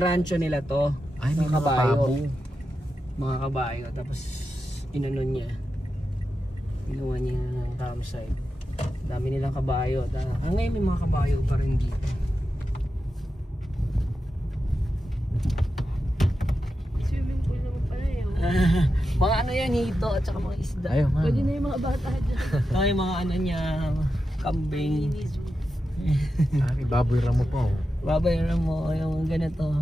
rancho nila to. Ay, may mga kabayo. Mga kabayo. Tapos inano niya. Ginawa niya ng campsite. Dami nilang kabayo. Ngayon may mga kabayo pa rin dito. Swimming pool naman pala yun. Mga ano yan, hito at saka mga isda. Ayaw nga. Pwede na yung mga bata dyan. Ay, mga ano niya, kambing. Ibaboy ramo pa oh. Babayaran mo yung ganito.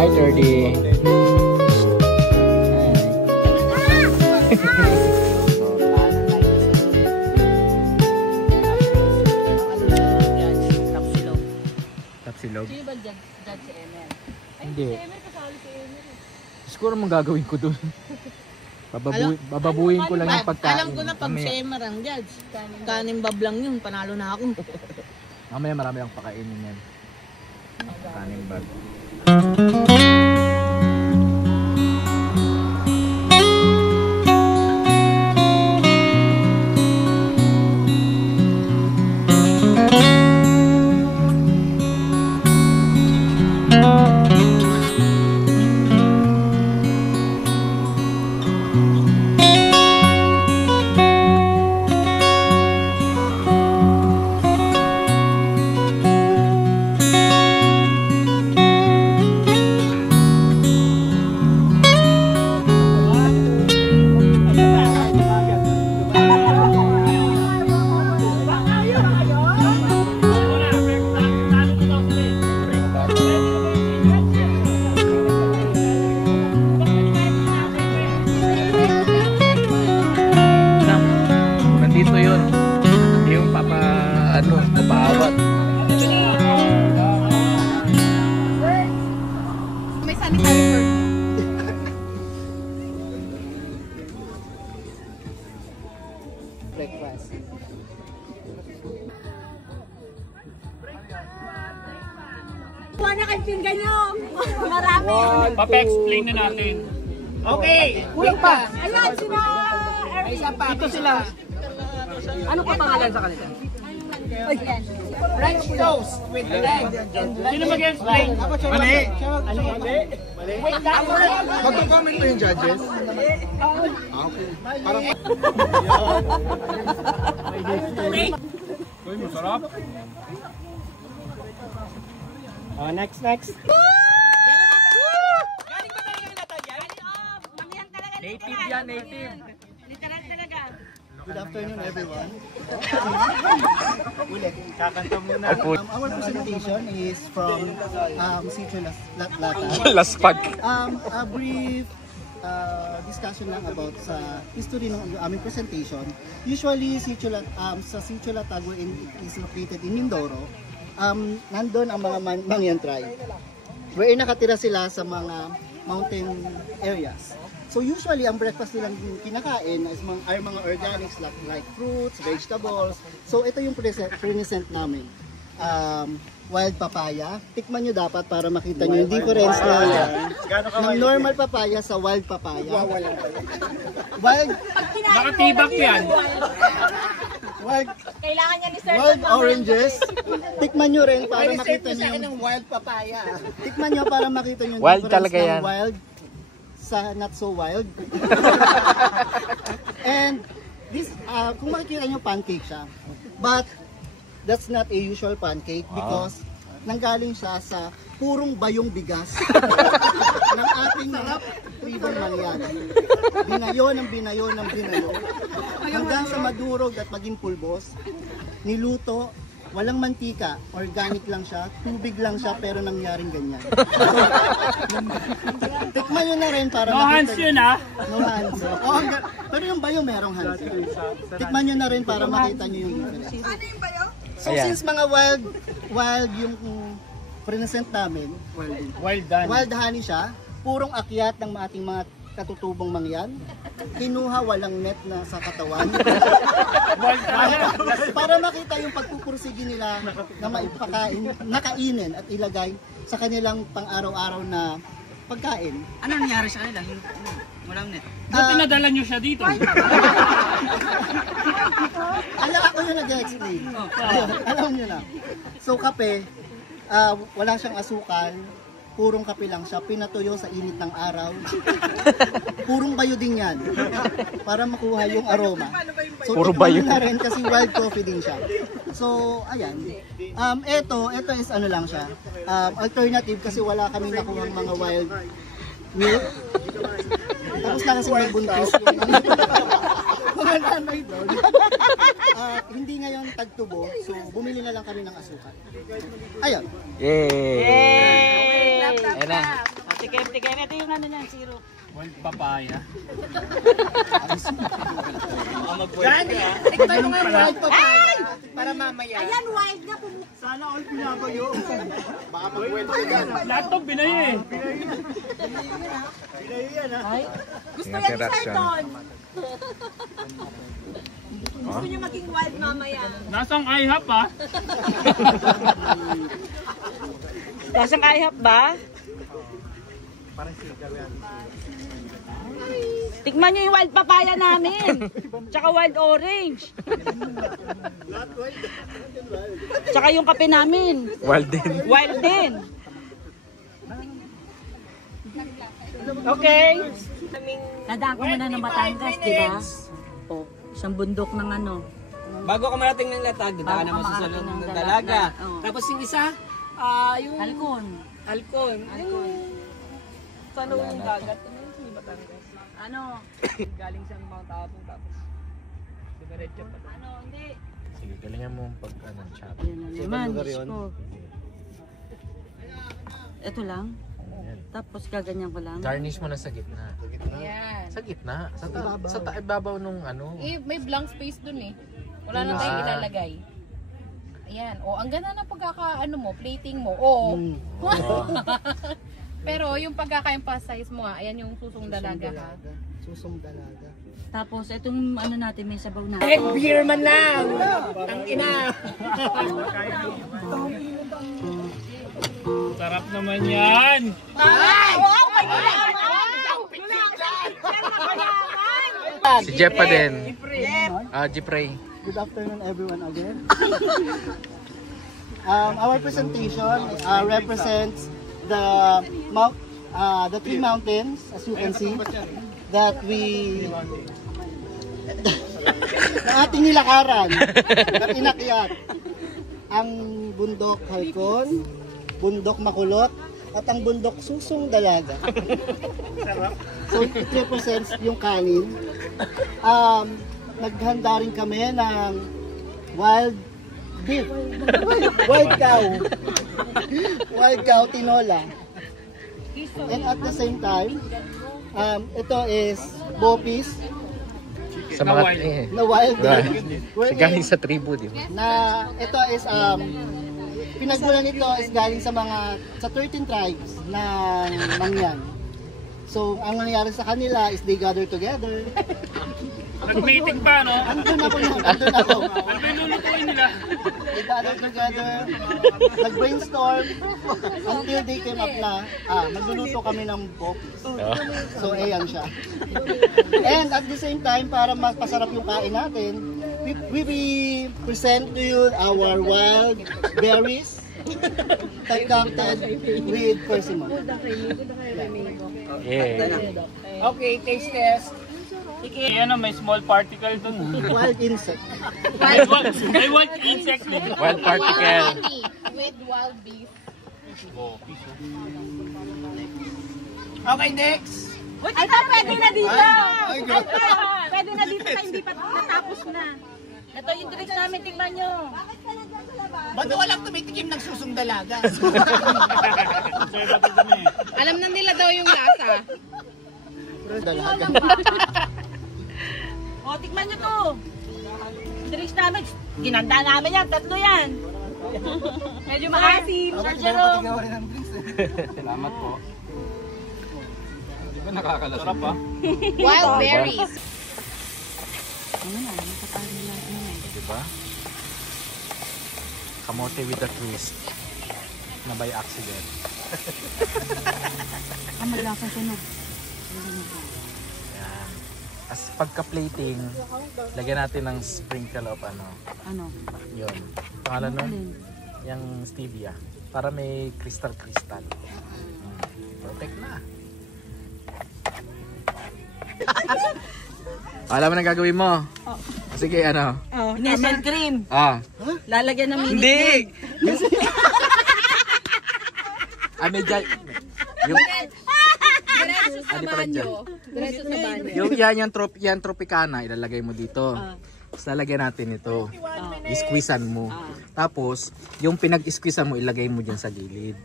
Hi, Jordy. Tapsilog. Sino ba dyan si Emer? Hindi. Si Emer, kasali si Emer. Siguro mong gagawin ko dun. Bababuhin ko lang yung pagkain. Alam ko na pag si Emer ang judge. Kanin bablang yun, panalo na ako. Mamaya marami ang pakainin yan. Kanin bag. Nandito yun. Yung papaawat. May sanitizer. Breakfast. Kuha na kayo pinggan nyo. Marami. Papa-explain na natin. Okay, kulang pa. Ayan, sila. Dito sila. Ano pa pangalan sa kanila? French toast with egg. Sino mag-explain? Mali! Ano mali? Magko-comment mo yung judges? Okay. Parang... Uy, masarap. Next. Native yan, native. Literal talaga. Good afternoon, everyone. Kakanta muna. Our presentation is from Sitio Lata. Laspag. A brief discussion lang about sa history ng aming presentation. Usually, sa Sitio Latagua is located in Mindoro. Nandun ang mga Mangyan tribe. Where nakatira sila sa mga mountain areas. So usually, ang breakfast nilang kinakain are mga organics like fruits, vegetables. So ito yung present namin. Wild papaya. Tikman nyo dapat para makita nyo yung difference ng normal papaya sa wild papaya. Wild, Nakatibak yan. Kailangan niya ni Sir. wild oranges. Tikman nyo rin para makita nyo yung wild papaya. tikman nyo para makita nyo yung Wild difference talaga ng yan. wild sa not so wild. And this, kung makikita nyo, pancake siya. But that's not a usual pancake because nanggaling siya sa purong bayong bigas ng ating tribong Mangyan. Binayo hanggang sa madurog at maging pulbos. Niluto, walang mantika, organic lang siya, tubig lang siya pero nangyaring ganyan. Tikman nyo na rin para No hands yun ah. No hands. Pero yung bayo merong hands. Tikman nyo na rin para makita nyo yung difference. Ano yung bayo? So since mga wild yung present namin, wild honey siya, purong akyat ng ating mga katutubong Mangyan. Kinuha walang net na sa katawan. para makita yung pagpupursige nila na maipakain, nakainin at ilagay sa kanilang pang-araw-araw na pagkain. Ano nangyari sa kanila? Walang net. Buti nadala nyo siya dito. Ako yung nag-explain. Alam nyo na. So kape, wala siyang asukal, purong kape lang siya, pinatuyo sa init ng araw. Purong bayo din yan, para makuha yung aroma. So Puro tikman bayo. nyo na rin kasi wild coffee din siya. So, ayan. Ito is ano lang siya. Alternative kasi wala kami nakuha mga wild milk. Tapos na kasi magbuntis yung mga nanay doon. Hindi ngayon tagtubo, so bumili na lang kami ng asukal. Ayun. Yay! Ayan na. Tikem. Ito yung ano niyan, syrup. Wild papaya. Tikman mo nga yung wild papaya. Para mamaya. Ayan, wild na. Sana all pinabayo. Baka mag-wild Lahat to binayo eh. Gusto yan ni Sir Don. Gusto niya maging wild mamaya. Nasang IHOP ah. Lasang IHOP ba? Tikman niyo yung wild papaya namin. Tsaka wild orange. Tsaka yung kape namin. Wild din. Wild din. Okay. Nadaan ko muna ng Batangas, di ba? O, isang bundok ng ano. Bago ka marating ng Latag, dadaan Bago naman ka sa marating ng ng Dalaga. Dalaga. Oo. Tapos yung isa, yung Halcon. Halcon. Sa yung dagat. Ano yung Batangas? Ano? Galing siyang Mount Apo tapos dumiretso pa. Ano, hindi. Sige, galingan mo pag chat. Yan na naman. Diyos ko. Ito lang. Tapos gaganyan ko lang. Garnish mo na sa gitna. Yan. Sa gitna? Sa ibabaw nung ano. Eh, may blank space dun eh. Wala na tayong ilalagay. Ayan. O, ang ganda ng pagkaka-ano mo, plating mo. O. Pero yung pagkaka-emphasize mo nga, ayan yung susong dalaga ha. Susong dalaga. Tapos itong ano natin, may sabaw na. Beer man lang! Ang ina! Sarap naman yan. Si Jeff pa din. Jepray. Good afternoon everyone again. Our presentation represents the three mountains, as you can see, that we na ating nilakaran at inakyat. Ang bundok Halcon, bundok Makulot, at ang bundok Susong Dalaga. So it represents yung kanin. Naghanda rin kami ng wild beef. Wild cow. Wild cow tinola. And at the same time, ito is bopis Sa mga na wild din. galing sa tribu, di ba? Na ito is pinagmulan nito is galing sa 13 tribes ng Mangyan. So ang nangyari sa kanila is they gather together. Nag-meeting pa, no? Andun ako. Ano ba yung lulutuin nila? They gather together, nag-brainstorm until they came up na magluluto kami ng bopis. So ayan siya. And at the same time, para mas pasarap yung kain natin, we present to you our wild berries concocted with persimmon. Yeah. Okay, taste test. Ano, may small particle dun. Wild insect. May wild insect din. Wild particle. With wild beef. Okay, next. Uy, tita, pwede na dito. Pwede na dito ka, hindi pa natapos na. Ito yung drinks namin, tingnan nyo. Ba't walang tumitikim ng susong dalaga? Alam na nila daw yung lasa. Dalaga. O, tingnan nyo to. Drinks namin, ginanda namin yan, tatlo yan. Medyo maasim, Sir Jerome. Salamat po. Di ba nakakalasap? Sarap pa. Wild berries. Di ba? Kamote with a twist. Na by accident. Maglasang sunog. Yan. As pagka-plating, lagyan natin ng sprinkle of Ano? yun. Pangalan nun? Yung stevia. Para may crystal. Perfect na. Alam mo na gagawin mo? Sige, ano? Nestle cream. Lalagyan ng Hindi! May dyan. Yung, Diretso sa banyo. Diretso sa banyo. yung Tropicana, ilalagay mo dito. Tapos lalagyan natin ito. I-squeezean mo. Tapos, yung pinag-squeezean mo, ilagay mo dyan sa gilid.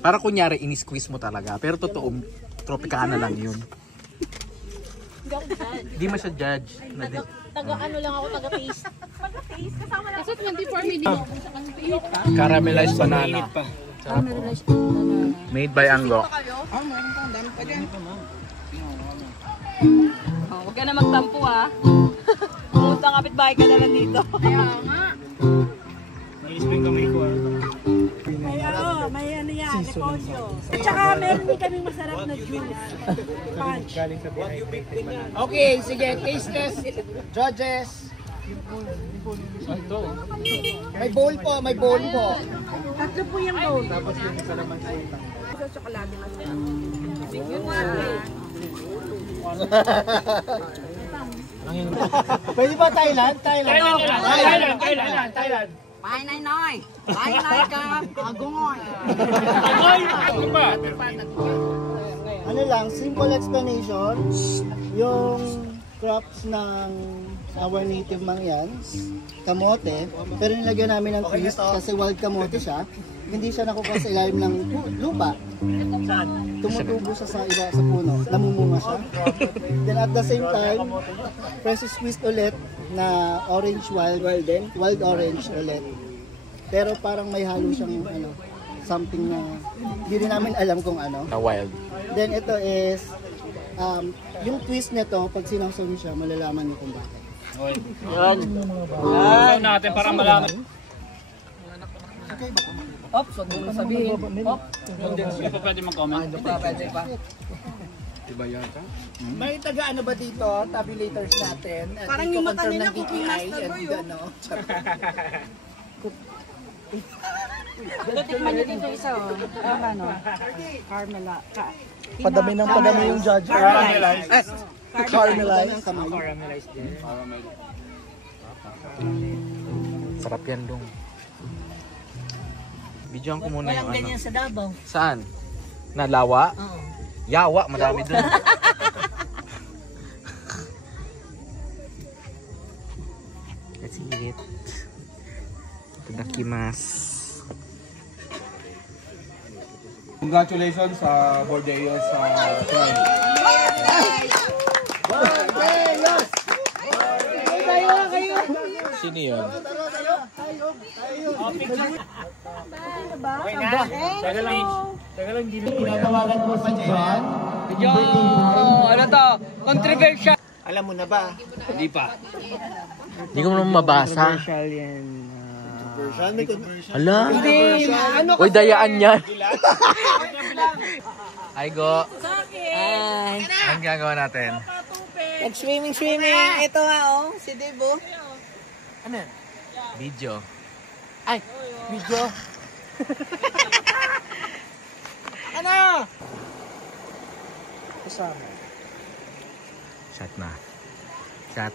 Para kunyari, in-squeeze mo talaga. Pero totoo, Tropicana lang yun. Hindi mo siya judge. Taga-ano lang ako, taga-taste. Kasi 24 minutes. Caramelized banana. Made by Anggo. Huwag ka na magtampo ha. Pumunta ang kapitbahay ka na lang dito. Nag-spring kamay ko. May ano yan, negosyo. Tsaka meron din kaming masarap na juice. Punch. Okay, sige, taste test. Judges. May bowl po. Tatlo po yung bowl. Pwede ba Thailand? Thailand. Bye, Nay. Bye, ka. Agungoy. Ano ba? Ano lang, simple explanation. Yung crops ng our native Mangyans, kamote, pero nilagyan namin ng twist kasi wild kamote siya. Hindi siya nakukuha sa ilalim ng lupa. Tumutubo siya sa iba sa puno, namumunga siya. Then at the same time, press squeeze ulit na orange wild orange ulit. Pero parang may halo siyang something na hindi rin namin alam kung ano. Na wild. Then ito is yung twist nito, pag sinawsaw niyo siya, malalaman niyo kung bakit. Yan natin para malaman. Ops, wag mo na sabihin. Hindi pa pwede mag-comment. Pwede pa. Diba yan ka? May taga-ano ba dito, tabulators natin? Parang yung mata nila cooking master boy, Tikman nyo dito isa, oh. Ano? Carmela. Padami yung judge. Caramelized. Sarap yan dong. Bidyoan ko muna yung Walang ganyan sa Davao. Saan? Na lawa? Oo. Yawa, madami dun. Let's eat it. Itadakimasu. Congratulations sa Bordeaux sa Troy. Sino yun? Tinatawagan ko si John. Ano to? Controversial. Alam mo na ba? Hindi pa. Hindi ko naman mabasa. Controversial yan. Hala? Hindi. Ano Uy, dayaan yan. Ay, go. Ay. Anong gagawa natin? Nag-swimming. Ito nga oh, si Debo. Video. video. Ano? Kasama. Shot na. Shot.